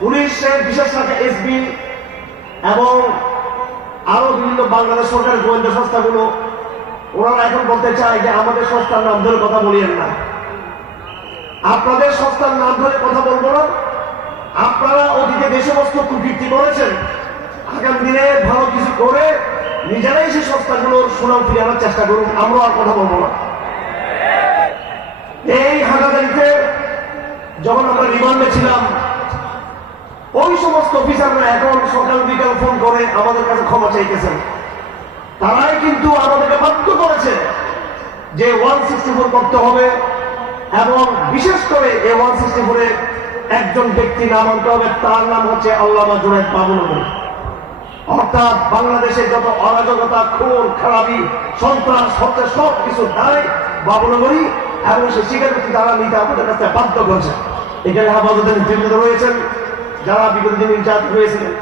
পুলিশের বিশেষ শাখা এসবি এবং আরও বিভিন্ন বাংলাদেশ সরকারের গোয়েন্দা সংস্থাগুলো, ওনারা এখন বলতে চায় যে আমাদের সংস্থার নাম ধরে কথা বলিয়েন না। আপনাদের সংস্থার নাম ধরে কথা বলব না। আপনারা অতীতে যে সমস্ত কুকীর্তি করেছেন, আগামী দিনে ভালো কিছু করে নিজেরাই সেই সংস্থাগুলোর সুনাম ফিরে আনার চেষ্টা করুন, আমরা আর কথা বলব না। এই হাটাদারিতে যখন আমরা রিমান্ডে ছিলাম ওই সমস্ত অফিসাররা এখন সকাল বিকাল ফোন করে আমাদের কাছে ক্ষমা চাইতেছেন। তারাই কিন্তু আমাদেরকে বাধ্য করেছে যে ওয়ান সিক্সটি ফোর করতে হবে এবং বিশেষ করে এই ওয়ান সিক্সটি ফোরে একজন ব্যক্তি নাম আনতে হবে, তার নাম হচ্ছে আল্লামা জুনাইদ বাবুল অর্থাৎ বাংলাদেশে যত অরাজকতা, খুন, খারাপি, সন্ত্রাস, হত্যা, সব কিছু দায় বাবুনগরী এবং সে স্বীকারোক্তি তারা নিতে আমাদের কাছে বাধ্য করছে। এখানে হেফাজতের নেতৃত্ব রয়েছেন যারা বিগত দিন নির্যাতিত হয়েছিলেন।